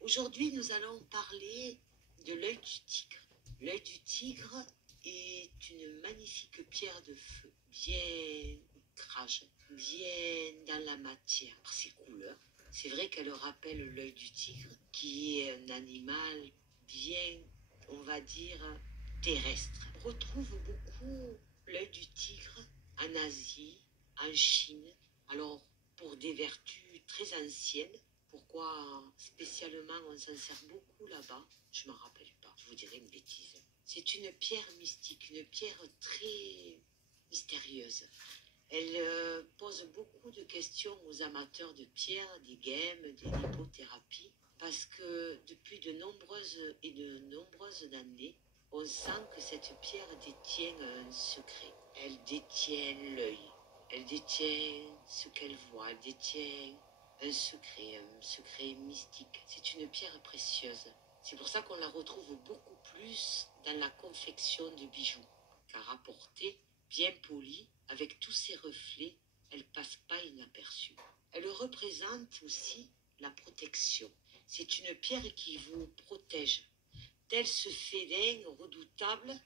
Aujourd'hui, nous allons parler de l'œil du tigre. L'œil du tigre est une magnifique pierre de feu, bien crage, bien dans la matière, par ses couleurs. C'est vrai qu'elle rappelle l'œil du tigre, qui est un animal bien, on va dire, terrestre. On retrouve beaucoup l'œil du tigre en Asie, en Chine. Alors, pour des vertus très anciennes, pourquoi spécialement on s'en sert beaucoup là-bas, je ne m'en rappelle pas, je vous dirais une bêtise. C'est une pierre mystique, une pierre très mystérieuse. Elle pose beaucoup de questions aux amateurs de pierres, des gemmes, des lithothérapies, parce que depuis de nombreuses années, on sent que cette pierre détient un secret. Elle détient l'œil, elle détient ce qu'elle voit, elle détient un secret mystique. C'est une pierre précieuse. C'est pour ça qu'on la retrouve beaucoup plus dans la confection de bijoux, car apportée, bien polie, avec tous ses reflets, elle passe pas inaperçue. Elle représente aussi la protection. C'est une pierre qui vous protège, tel ce félin redoutable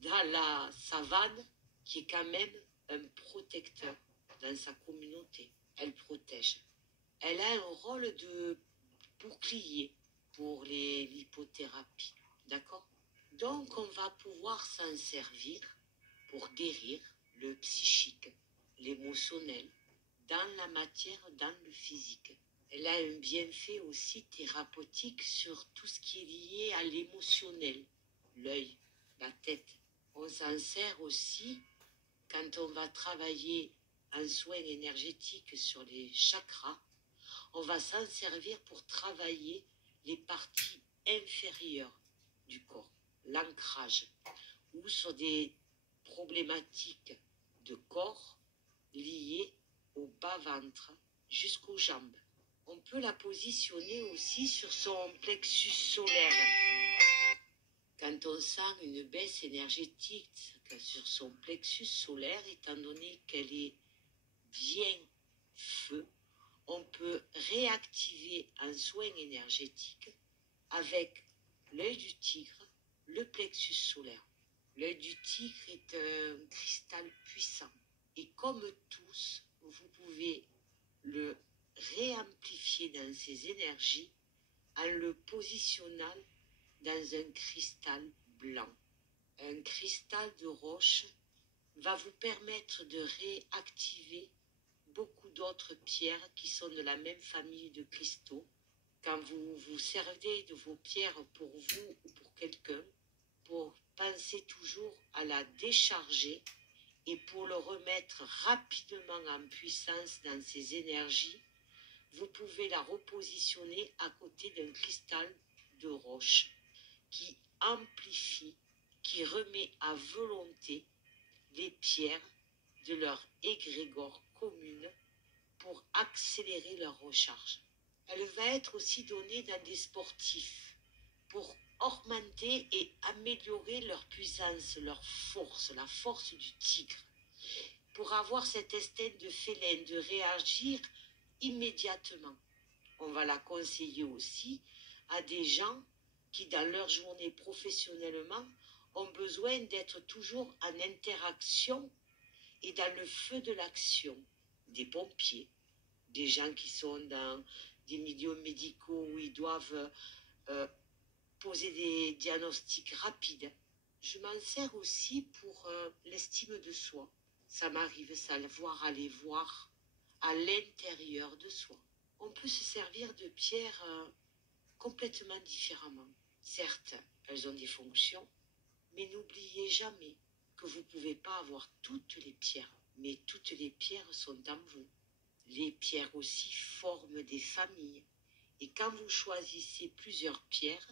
dans la savane, qui est quand même un protecteur dans sa communauté. Elle protège. Elle a un rôle de bouclier pour les lithothérapies. D'accord? Donc, on va pouvoir s'en servir pour guérir le psychique, l'émotionnel, dans la matière, dans le physique. Elle a un bienfait aussi thérapeutique sur tout ce qui est lié à l'émotionnel, l'œil, la tête. On s'en sert aussi quand on va travailler un soin énergétique sur les chakras. On va s'en servir pour travailler les parties inférieures du corps, l'ancrage, ou sur des problématiques de corps liées au bas-ventre jusqu'aux jambes. On peut la positionner aussi sur son plexus solaire. Quand on sent une baisse énergétique sur son plexus solaire, étant donné qu'elle est bien feu, on peut réactiver un soin énergétique avec l'œil du tigre, le plexus solaire. L'œil du tigre est un cristal puissant. Et comme tous, vous pouvez le réamplifier dans ses énergies en le positionnant dans un cristal blanc. Un cristal de roche va vous permettre de réactiver beaucoup d'autres pierres qui sont de la même famille de cristaux. Quand vous vous servez de vos pierres pour vous ou pour quelqu'un, pour penser toujours à la décharger et pour le remettre rapidement en puissance dans ses énergies, vous pouvez la repositionner à côté d'un cristal de roche qui amplifie, qui remet à volonté les pierres de leur égrégore commune pour accélérer leur recharge. Elle va être aussi donnée dans des sportifs pour augmenter et améliorer leur puissance, leur force, la force du tigre, pour avoir cet instinct de félin, de réagir immédiatement. On va la conseiller aussi à des gens qui, dans leur journée professionnellement, ont besoin d'être toujours en interaction et dans le feu de l'action. Des pompiers, des gens qui sont dans des milieux médicaux où ils doivent poser des diagnostics rapides. Je m'en sers aussi pour l'estime de soi. Ça m'arrive savoir aller voir à l'intérieur de soi. On peut se servir de pierres complètement différemment. Certes, elles ont des fonctions, mais n'oubliez jamais que vous ne pouvez pas avoir toutes les pierres, mais toutes les pierres sont en vous. Les pierres aussi forment des familles. Et quand vous choisissez plusieurs pierres,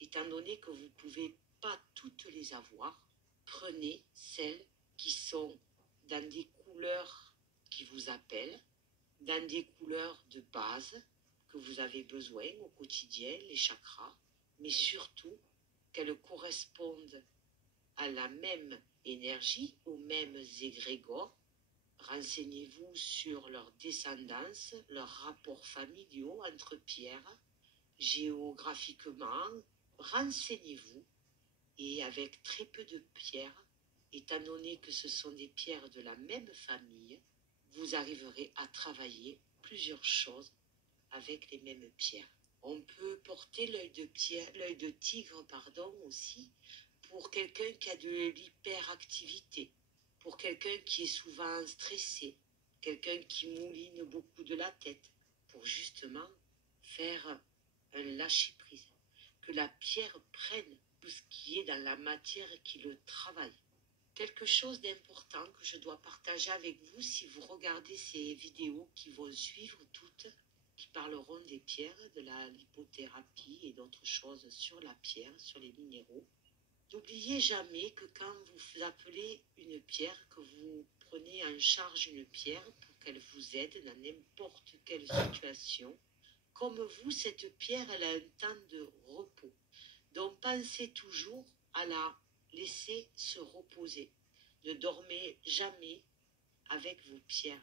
étant donné que vous ne pouvez pas toutes les avoir, prenez celles qui sont dans des couleurs qui vous appellent, dans des couleurs de base que vous avez besoin au quotidien, les chakras, mais surtout qu'elles correspondent à la même énergie, aux mêmes égrégores. Renseignez-vous sur leur descendance, leurs rapports familiaux entre pierres, géographiquement, renseignez-vous et avec très peu de pierres, étant donné que ce sont des pierres de la même famille, vous arriverez à travailler plusieurs choses avec les mêmes pierres. On peut porter l'œil de tigre, aussi, pour quelqu'un qui a de l'hyperactivité, pour quelqu'un qui est souvent stressé, quelqu'un qui mouline beaucoup de la tête, pour justement faire un lâcher-prise, que la pierre prenne tout ce qui est dans la matière qui le travaille. Quelque chose d'important que je dois partager avec vous si vous regardez ces vidéos qui vont suivre toutes, qui parleront des pierres, de la lithothérapie et d'autres choses sur la pierre, sur les minéraux. N'oubliez jamais que quand vous appelez une pierre, que vous prenez en charge une pierre pour qu'elle vous aide dans n'importe quelle situation, comme vous, cette pierre, elle a un temps de repos. Donc pensez toujours à la laisser se reposer. Ne dormez jamais avec vos pierres.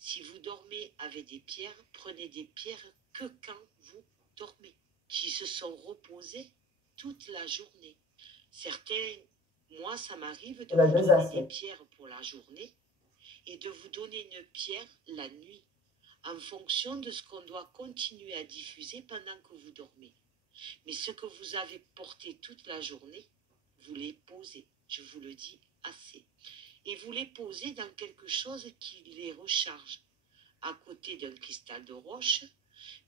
Si vous dormez avec des pierres, prenez des pierres que quand vous dormez, qui se sont reposées toute la journée. Certains, moi, ça m'arrive de vous donner des pierres pour la journée et de vous donner une pierre la nuit, en fonction de ce qu'on doit continuer à diffuser pendant que vous dormez. Mais ce que vous avez porté toute la journée, vous les posez, je vous le dis assez. Et vous les posez dans quelque chose qui les recharge, à côté d'un cristal de roche,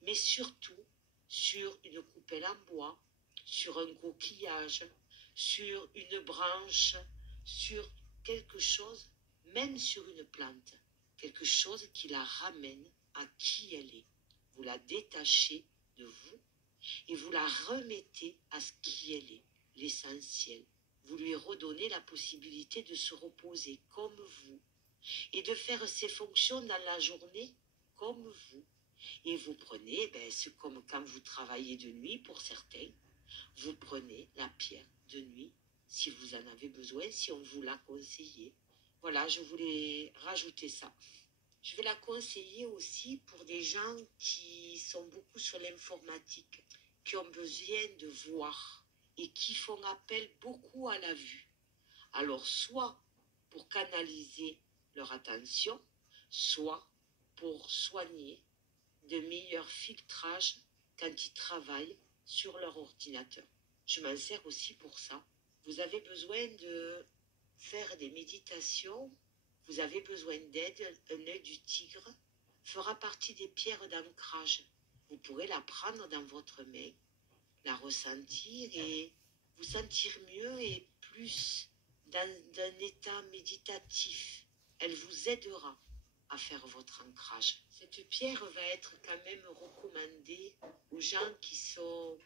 mais surtout sur une coupelle en bois, sur un coquillage, sur une branche, sur quelque chose, même sur une plante, quelque chose qui la ramène à qui elle est. Vous la détachez de vous et vous la remettez à ce qui elle est, l'essentiel. Vous lui redonnez la possibilité de se reposer comme vous et de faire ses fonctions dans la journée comme vous. Et vous prenez, c'est comme quand vous travaillez de nuit pour certains, vous prenez la pierre de nuit si vous en avez besoin, si on vous l'a conseillé. Voilà, je voulais rajouter ça. Je vais la conseiller aussi pour des gens qui sont beaucoup sur l'informatique, qui ont besoin de voir et qui font appel beaucoup à la vue. Alors, soit pour canaliser leur attention, soit pour soigner de meilleurs filtrages quand ils travaillent sur leur ordinateur. Je m'en sers aussi pour ça. Vous avez besoin de faire des méditations, vous avez besoin d'aide, un œil du tigre fera partie des pierres d'ancrage. Vous pourrez la prendre dans votre main, la ressentir et vous sentir mieux et plus dans un état méditatif. Elle vous aidera à faire votre ancrage. Cette pierre va être quand même recommandée aux gens qui sont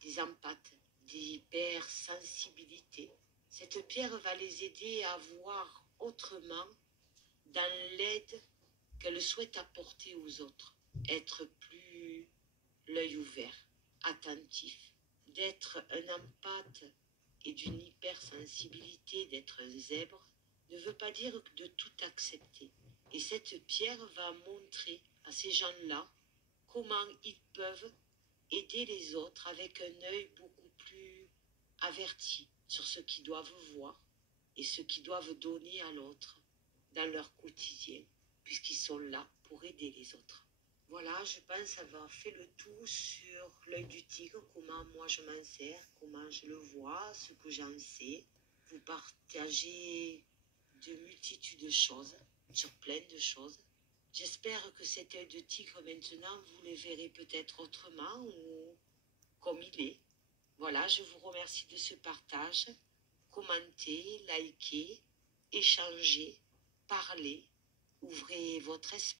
des empathes, des hypersensibilités. Cette pierre va les aider à voir autrement dans l'aide qu'elle souhaite apporter aux autres. Être plus l'œil ouvert, attentif, d'être un empathe et d'une hypersensibilité, d'être un zèbre, ne veut pas dire de tout accepter. Et cette pierre va montrer à ces gens-là comment ils peuvent aider les autres avec un œil beaucoup plus averti sur ce qu'ils doivent voir et ce qu'ils doivent donner à l'autre dans leur quotidien, puisqu'ils sont là pour aider les autres. Voilà, je pense avoir fait le tour sur l'œil du tigre, comment moi je m'en sers, comment je le vois, ce que j'en sais. Vous partagez de multitudes de choses, sur plein de choses. J'espère que cet œil de tigre maintenant, vous le verrez peut-être autrement ou comme il est. Voilà, je vous remercie de ce partage. Commentez, likez, échangez, parlez, ouvrez votre esprit.